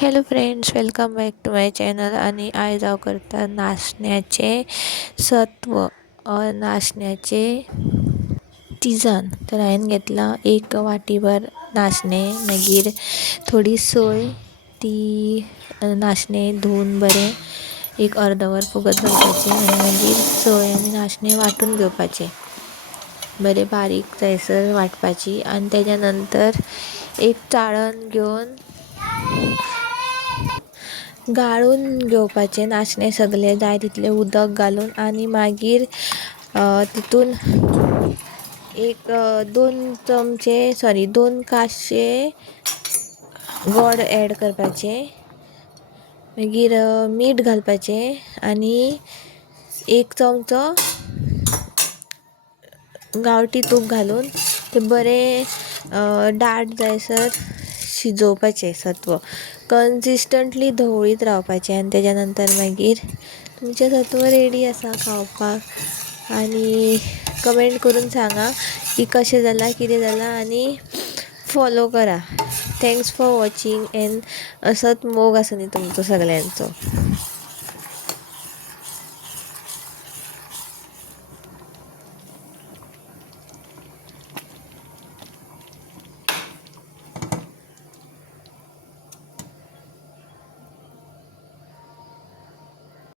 Hello friends, welcome back to my channel. आणि आज जाव करता नाचण्याचे सत्व नाचण्याचे तिजन. तर हांवें घेतला एक वाटीभर नाचणे, मागीर थोडी सोय, ती नाचणे धुवन बरें एक अर्दवर फुगत घालपाचे आनी मागीर सोय आनी नाचणे वांटून घेवपाचे, बरें बारीक जायसर वांटपाची. आनी तेज्या नंतर एक चाळण घेवन गाळून घेवपाचे नाचणे सगळे जाय तितले उदक घालून. आनी मागीर तितून एक 2 काशे गोड ॲड करपाचे, मागीर मीठ घालपाचें आनी 1 चमचो गांवठी तूप घालून ते बरें दाट जायसर शिजोवपाचें सत्व. कन्सिस्टंटली धवळीत रावपाचें आनी तेज्या नंतर मागीर तुमचें सत्व रेडी आसा खावपाक. आनी कमेंट करून सांगा की कशें जालां, कितें जालां, आनी फॉलो करा. Thanks for watching. एन असोच मोग आसूं दी तुमचो सगळ्यांचो.